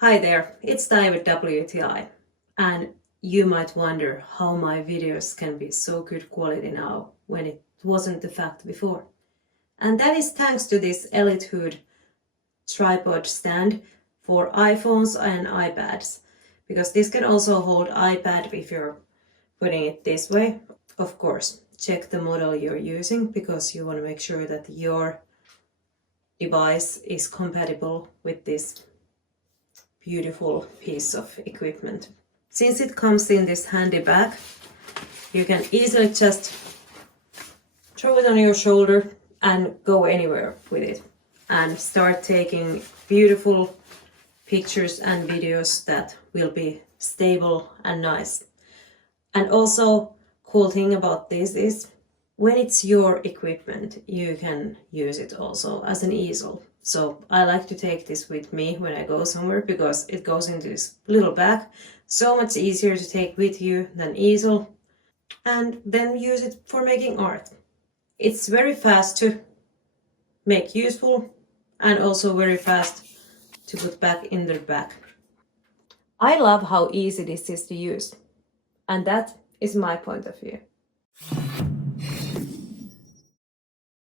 Hi there, it's Di with WTI, and you might wonder how my videos can be so good quality now when it wasn't the fact before. And that is thanks to this elitehood tripod stand for iPhones and iPads, because this can also hold iPad if you're putting it this way. Of course, check the model you're using because you want to make sure that your device is compatible with this beautiful piece of equipment. Since it comes in this handy bag, you can easily just throw it on your shoulder and go anywhere with it and start taking beautiful pictures and videos that will be stable and nice. And also, cool thing about this is when it's your equipment, you can use it also as an easel. So I like to take this with me when I go somewhere because it goes into this little bag. So much easier to take with you than easel, and then use it for making art. It's very fast to make useful and also very fast to put back in the bag. I love how easy this is to use, and that is my point of view.